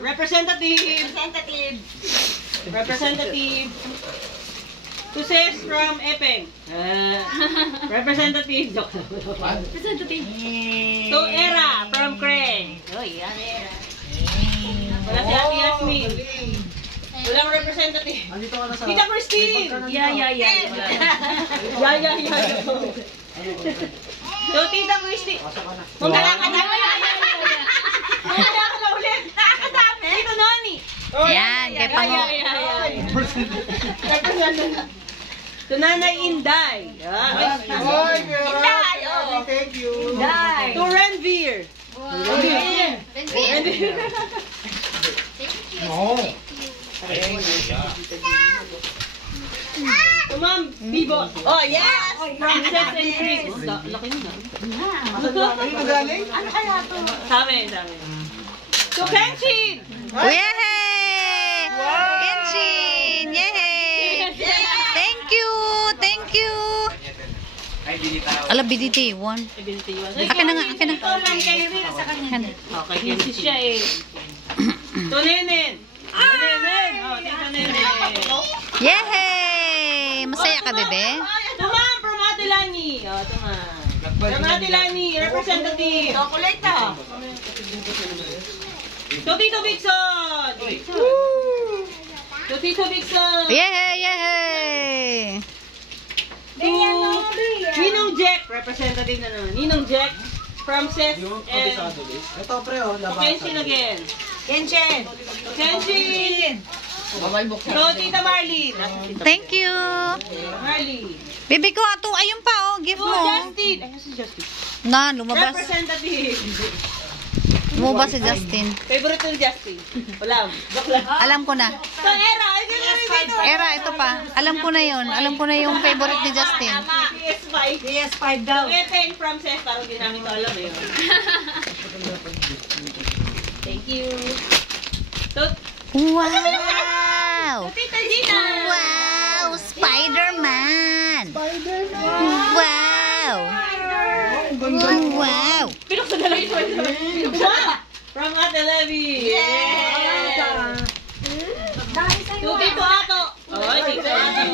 Representative. To Ses from Epeng. Representative. To Era from Crane. Yan Era. Wala si Ate Yasmin. Walang representative. Tita Christine. Yeah. So, Tita Christine. Magkakadami. Magkakadami ulit. Tito Noni. Yan, kay Pango. To Nanay Inday. Inday. Thank you. To Renvir. To Ma'am Bibo. Oh, yes! Princess and Prince. Laki nyo na. Sabi. To Kenshin. Yehey! Kenshin! Yehey! Thank you! Ala, BDT, 1. Akin na. Okay, Kenshin siya eh. To Nenen. Tito Nenen. Yehey! Masaya ka, bebe? To Ma'am from Ate Lani. Ito Ma'am. From Ate Lani, representative. Chocolate ah. To Tito Bigson. To Tito Bigson. Yehey! To Ninong Jack, representative na naman. Ninong Jack from Ses and Ito pre, Kenshin again. Kenshin. To Tita Marlene. Thank you! Marlene. Baby ko, ato, ayun pa, oh, gift To mo. Justin. Ay, si Justin. Na, lumabas. Representative. Lumabas si Justin. Favorite ng Justin. Wala. Joke lang. Alam ko na. To Era. Ay, dito. Era, ito pa. Alam ko na yun. Alam ko na yung favorite ni Justin. PS5. PS5 daw. Eten from Ses. Parang di namin ito alam eh. Thank you. To Wow! Tita Gina. Wow! Spider-Man! Wow! Wow! Pinuksan na lang ito. From Ate Levy. Yeah! To Tito Ato. Oy, Tito Ato.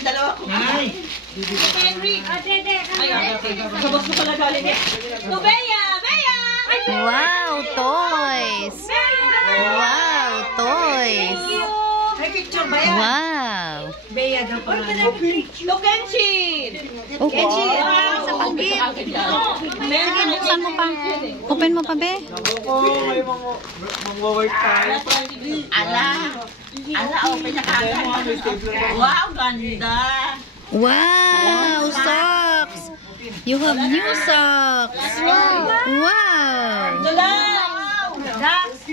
Dalawa ko. Tito Henry. Ay, sabos ko pala galing eh. To Bea. Wow! Toys! Wow! Toys! May picture ba yan? Wow! Bea daw pa. To Kenshin. Okay. Sa panggit. Buksan mo pa. Open mo pa, be. may mga-work tayo. Open na kagad. Wow, ganda. Wow! Socks! You have new socks! Wow! Dax.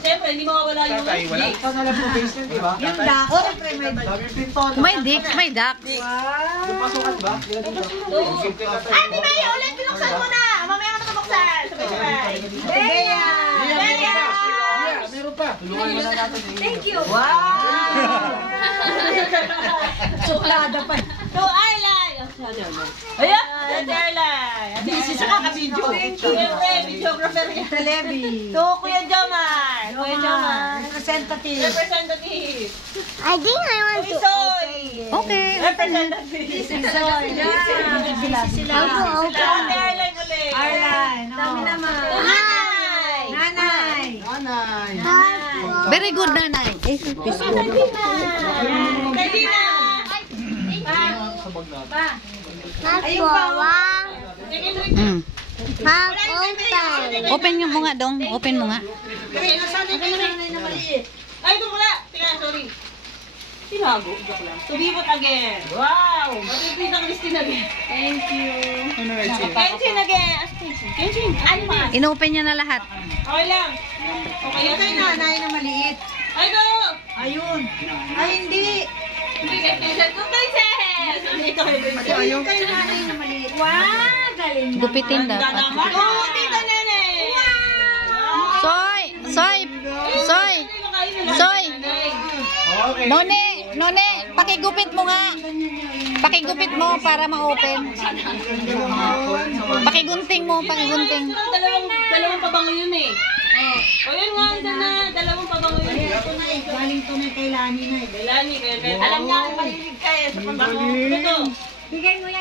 Siyempre, hindi mawawala yung gift. Ito na lang po basement, di ba? Yung duck. Siyempre may duck. Dami pinton. May dicks, may ducks. Yung pasukan ba? Ay, di ba yun? Ulit, binuksan mo na. Mamaya ka na mabuksan. Sabay-sabay. Bea! Meron pa. Tulungan mo na natin. Thank you. Wow! Suklada pa. To Arlay. Ayan. To Arlay. Busy sa kakabidyo. Siyempre, videographer yan. Televi. To Kuya Jomar. Representative. Representative. I think I want to Isoy. Okay. Representative. Sila. To Ate Arlay ulit. Arlan. Dami naman. Nanay. Nanay. Nanay. Very good, nanay. Kadina. Ayun pa. Mm. open. Open mo nga, dong. Open mo nga. Ay, ito pala. Tingnan, sorry. Tinago. Joke lang. Subibot again. Wow. Matipid ang Christine again. Thank you. Kenshin again. Kenshin. Ano pa? Inopen niya na lahat. Okay lang. Okay Ito yung nanay na maliit. Ay, no. Ayun. Ay, hindi. Hindi kayo Princess. Good Princess. Ito kayo Princess. Ayun kayo nanay na maliit. Wow, galing. Gupitin dapat. Oo, Tita Nene. Soy! Soy! Soy! Soy! Okay. None! Pakigupit mo nga. Pakigupit mo para ma-open. Pakigunting mo, pakigunting. Dalawang pabango yun eh. O yun nga, na dalawang pabango yun. Galing to na kay Lani na eh. Lani, alam niya kung mahilig ka eh sa pabango. Ito.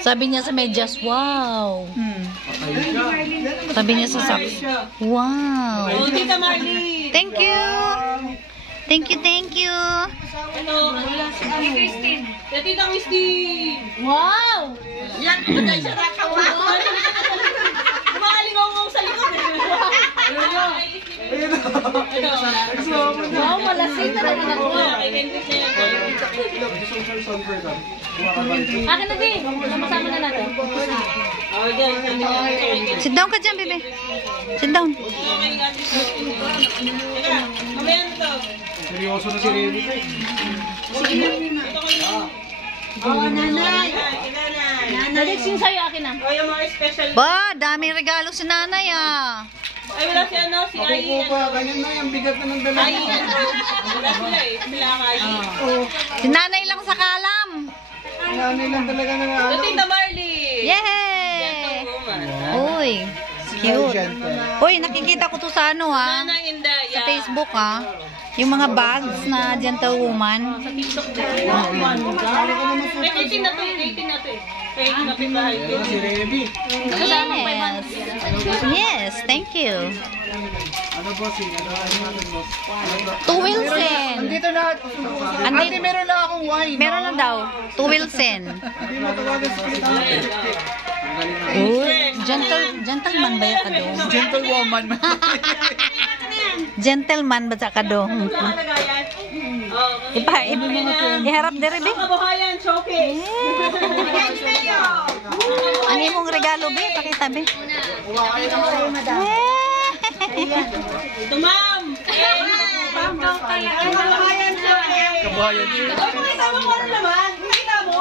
Sabi niya sa medyas, wow. Sabi niya sa socks, wow. O, Tita Marley. Thank you. Thank you, thank you. Ito, Christine. Tita Christine. Wow. Yan, patay siya nakawa. Kumalingaw sa likod eh. Ito. Wow, malasing na naman ako. Akin na din. Masama na natin. Sit down ka dyan, bebe. Sit down. Mamaya na to. Seryoso na si Remy. Oh, nanay. Nalixin sa'yo, akin na. O, yung mga special. Ba, daming regalo si nanay ah. Ay, wala si ano, si Ai. Ako pa, ganyan na yung bigat na ng dala. Ai, wala sila eh. Sila ang Ai. Si nanay lang sa kalam. Nanay lang talaga na Ito, Tita Marley. Yay! Gentlewoman. Uy, cute. Uy, nakikita ko to sa ano ha. Nana Inday. Sa Facebook ha. Yung mga bags na gentlewoman. Sa TikTok din. May 18 na to eh. 18 na to eh. 18 na pinbahay ko. Si Remy. Yes. Yes, thank you. Ano bossing? Ano natin boss? To Wilson. Andito na. Ate, meron lang akong wine. Meron na daw. To Wilson. Hindi mo tawagan si Kita. Uy, gentleman ba yung kado? Gentlewoman. Gentleman ba sa kado? Kalagayan. Iharap din rin, Kabuhayan, showcase. Ano yung mong regalo, be? Pakita, be. Ito, ma'am. Kabuhayan, showcase. Kabayan niyo. Pakita mo kung ano naman. Pakita mo.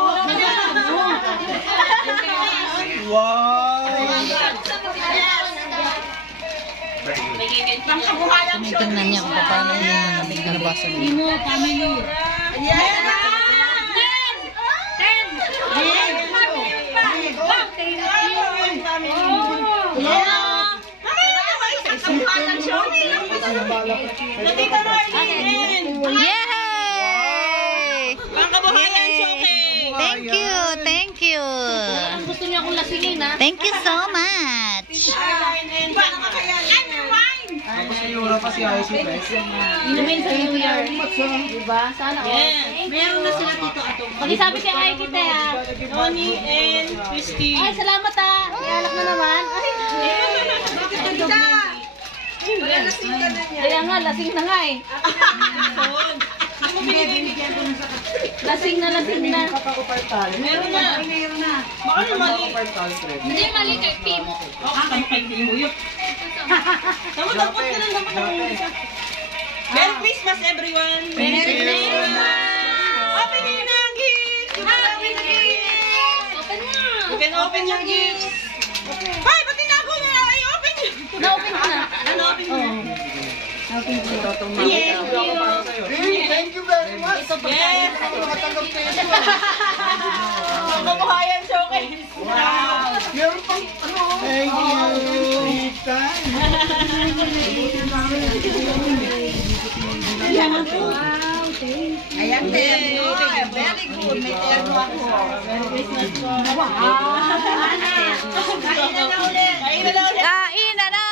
Wow! Kabuhayan, showcase. Tingnan niya kung paano yung nabasa niya. Yay! Thank you, thank you. Gusto niya akong lasingin, ha? Thank you so much. Tapos may ura pa si Ice Best. Inumin sa New Year. Diba? Sana all. Meron na sila dito ato. Pag-isabi kay Ay kita, ha? Tony and Christy. Ay, salamat, ha? Ialak na naman. Kaya nga, lasing na nga, eh. Lasing na. Meron na. Baka na mali. Hindi mali kay Timo. Tama kay Timo yun. Tama, dapat ka lang dapat. Merry Christmas, everyone! Merry Christmas! Open nyo na ang gifts! Open the gifts! Open yung gifts! Ay, ba't tinago nyo na? Ay, open nyo! Na-open ko na. Na-open ko na. Yes, Thank you very much. yes! Makatanggap kayo ito. Kabuhayan showcase! Wow! Meron pang ano? Thank you. Ayan, very good. May terno ako. Merry Christmas po! Kain na na ulit! Kain na na ulit! Kain na na!